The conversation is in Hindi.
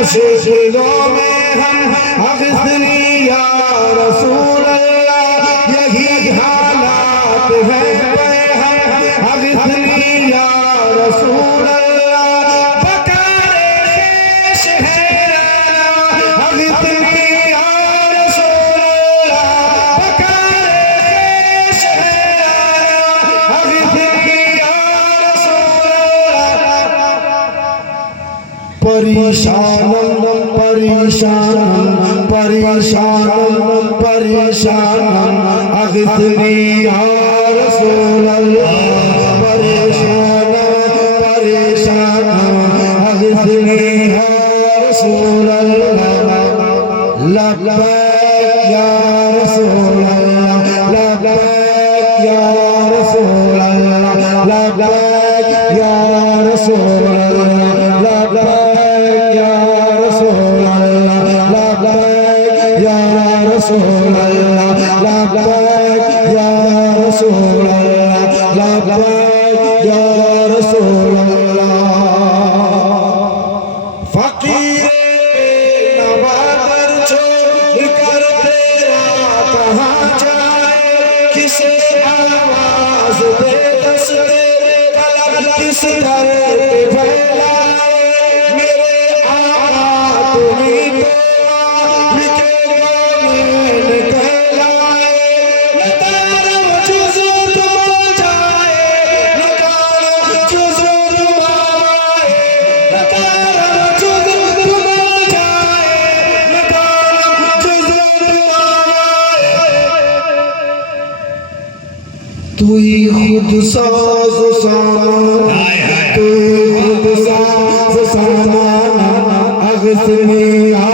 मुश्किलों में हम अग़िथनी या रसूल अल्लाह, यही हालात है अग़िथनी या रसूल अल्लाह, बकारे ख़ेश है अग़िथनी या रसूल अल्लाह, बकारे ख़ेश है अग़िथनी या रसूल अल्लाह। परेशानम परेशानम अग़िथनी या रसूल अल्लाह, परेशानम अग़िथनी या रसूल अल्लाह। लब्बैक या रसूल अल्लाह, लब्बैक या रसूल अल्लाह, लब्बैक या रसूल अल्लाह, लब्बैक या रसूल अल्लाह, लब्बैक या रसूल अल्लाह, लब्बैक या रसूल अल्लाह, लब्बैक या रसूल अल्लाह। फ़कीरे नवाज़र छोड़ कर तेरा कहाँ जाए, किसे आवाज़ दे दस्ते तलब, किस दर पे फैलाए मेरे आका तुम्हीं तो लिखे कौन कहलाए। न तारा जुज़्व तुम जाए, न तारा जुज़्व तुम आए, न तारा जुज़्व तुम जाए, न तारा जुज़्व तुम आए। तू ही खुद साज़ सामान, तू ही खुद साज़ सामान अग़िथनी या